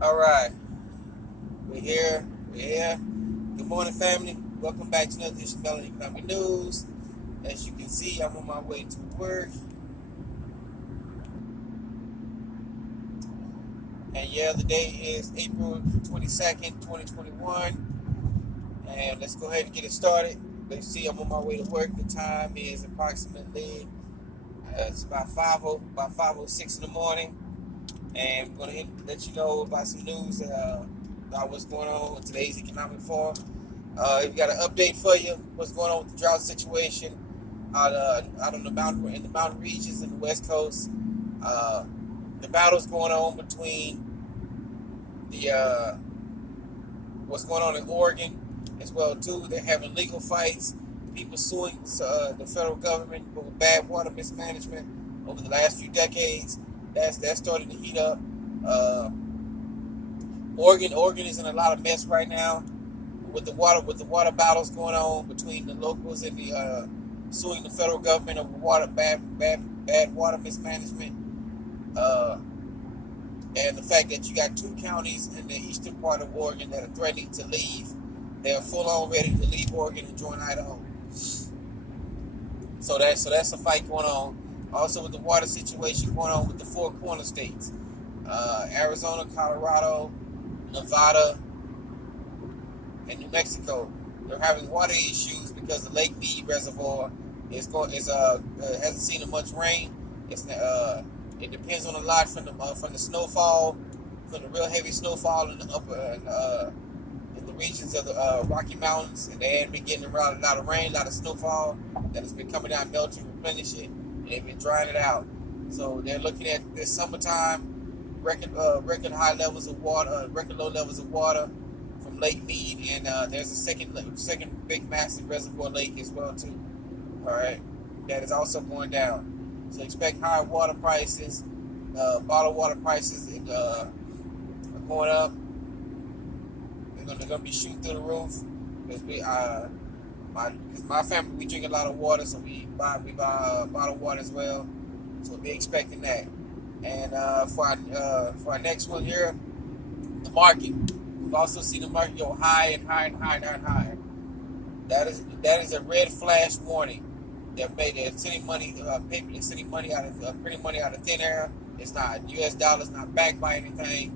All right, we're here. We're here. Good morning, family. Welcome back to another edition of Melanie Economic News. As you can see, I'm on my way to work. And yeah, the day is April 22nd, 2021. And let's go ahead and get it started. Let's see, I'm on my way to work. The time is approximately, it's about 5:06 in the morning. And we're going to let you know about some news about what's going on with today's economic forum. We've got an update for you. What's going on with the drought situation out on the mountain regions in the West Coast. The battles going on between the what's going on in Oregon as well too. They're having legal fights. People suing the federal government for bad water mismanagement over the last few decades. That's starting to heat up. Uh, Oregon is in a lot of mess right now with the water battles going on between the locals and the suing the federal government over bad water mismanagement. Uh, and the fact that you got two counties in the eastern part of Oregon that are threatening to leave. They're full on ready to leave Oregon and join Idaho. So that's a fight going on. Also with the water situation going on with the four corner states. Arizona, Colorado, Nevada, and New Mexico. They're having water issues because the Lake Mead Reservoir hasn't seen much rain. It depends on a lot from the snowfall, from the real heavy snowfall in the in the regions of the Rocky Mountains, and they haven't been getting around a lot of rain, a lot of snowfall that has been coming down, melting, replenishing it, and they've been drying it out. So they're looking at this summertime record high levels of water, record low levels of water from Lake Mead, and there's a second big massive reservoir lake as well too. All right, that is also going down. So expect higher water prices. Bottled water prices are going up. They're gonna be shooting through the roof because my family, we drink a lot of water, so we buy bottled water as well. So we'll be expecting that. And for our next one here, the market. We've also seen the market go high and higher and higher and higher. That is a red flash warning. They're sending money, sending money printing money out of thin air. It's not U.S. dollars, not backed by anything.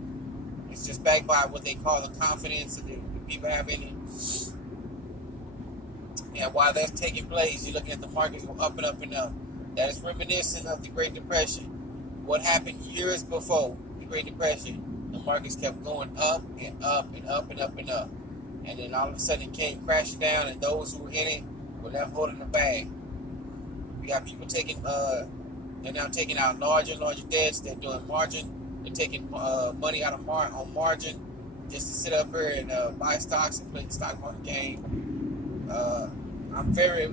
It's just backed by what they call the confidence that the people have in it. And while that's taking place, you're looking at the markets go up and up and up. That is reminiscent of the Great Depression. What happened years before the Great Depression? The markets kept going up and up and up and up and up. And then all of a sudden it came crashing down, and those who were in it were left holding the bag. We got people they're now taking out larger and larger debts. They're doing margin. They're taking money out on margin just to sit up here and buy stocks and play the stock market game. I'm very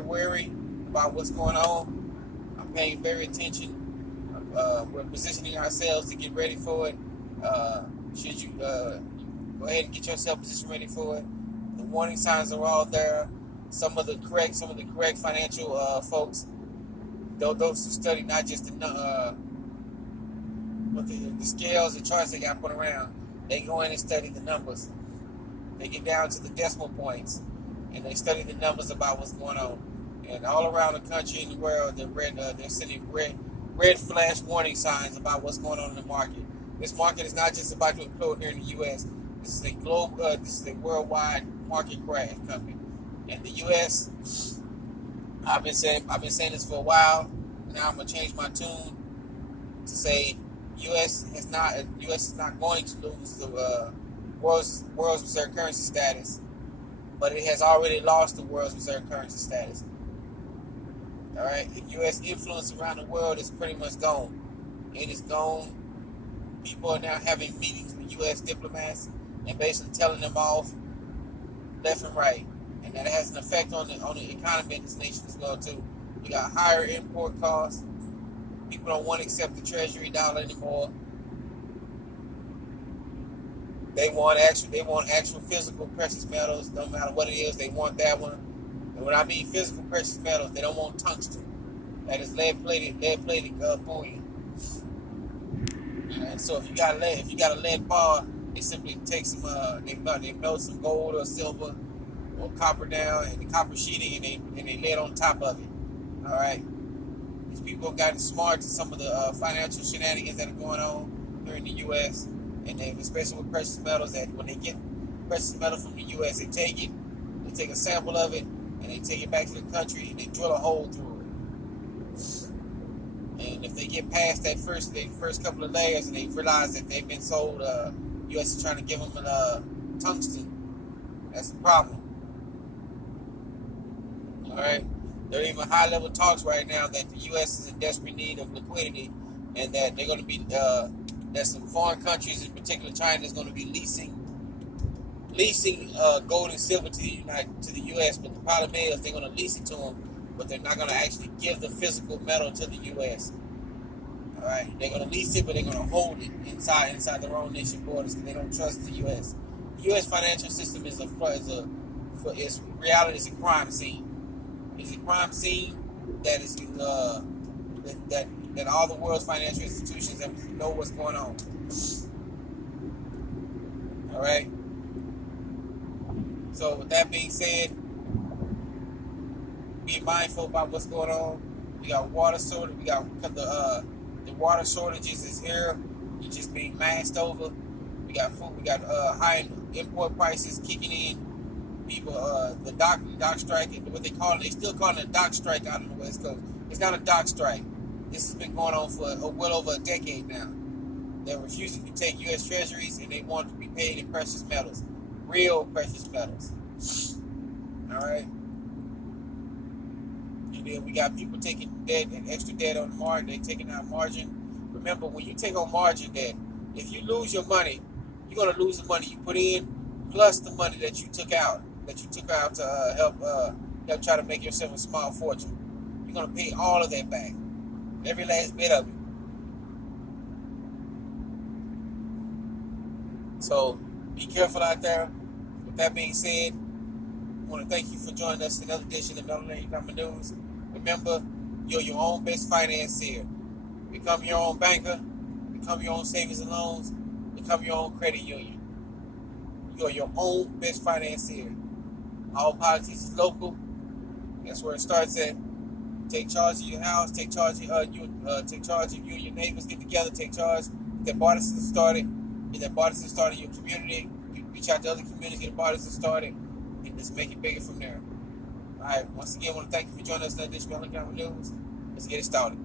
wary about what's going on. I'm paying very attention. We're positioning ourselves to get ready for it. Should you go ahead and get yourself positioned ready for it? The warning signs are all there. Some of the correct financial folks, those who study not just the scales and charts they got put around, they go in and study the numbers. They get down to the decimal points, and they study the numbers about what's going on. And all around the country and the world, they're sending red flash warning signs about what's going on in the market. This market is not just about to implode here in the U.S. This is a worldwide market crash coming. In the U.S., I've been saying this for a while. Now I'm gonna change my tune to say U.S. is not going to lose the world's reserve currency status, but it has already lost the world's reserve currency status. All right, the U.S. influence around the world is pretty much gone. It is gone. People are now having meetings with U.S. diplomats and basically telling them off left and right. And that has an effect on the economy of this nation as well too. You got higher import costs. People don't want to accept the treasury dollar anymore. They want actual physical precious metals. No matter what it is, they want that one. And when I mean physical precious metals, they don't want tungsten. That is lead plated bullion. So if you got a lead bar, they simply take some they melt some gold or silver or copper down and the copper sheeting and they lay it on top of it. All right. These people have gotten smart to some of the financial shenanigans that are going on here in the U.S. and especially with precious metals. That when they get precious metal from the U.S., they take a sample of it, and they take it back to the country and they drill a hole through it. And if they get past that first couple of layers and they realize that they've been sold, U.S. is trying to give them tungsten. That's the problem. All right. There are even high-level talks right now that the U.S. is in desperate need of liquidity, and that they're going to be that some foreign countries, in particular China, is going to be leasing gold and silver to the U.S. But the problem is they're going to lease it to them, but they're not going to actually give the physical metal to the U.S. All right, they're going to lease it, but they're going to hold it inside their own nation borders because they don't trust the U.S. The U.S. financial system is reality is a crime scene. It's a crime scene that is that all the world's financial institutions know what's going on. All right. So with that being said, be mindful about what's going on. We got water shortage. We got the water shortages is here. It's just being masked over. We got food. We got high import prices kicking in. People, the dock strike, what they call it, they still call it a dock strike out on the West Coast. It's not a dock strike. This has been going on for well over a decade now. They're refusing to take U.S. treasuries and they want to be paid in precious metals, real precious metals. All right. And then we got people taking debt and extra debt on the margin. They're taking out margin. Remember, when you take on margin debt, if you lose your money, you're going to lose the money you put in plus the money that you took out to help try to make yourself a small fortune. You're going to pay all of that back, every last bit of it. So be careful out there. With that being said, I want to thank you for joining us in another edition of Melanated Economic News. Remember, you're your own best financier. Become your own banker. Become your own savings and loans. Become your own credit union. You're your own best financier. All politics is local. That's where it starts at. Take charge of your house. Take charge of you and your neighbors get together. Take charge. Get that bar system started. Get that bar system started in your community. Reach out to other communities. Get a bar system started, and just make it bigger from there. All right. Once again, I want to thank you for joining us in this edition of Melanated Economic News. Let's get it started.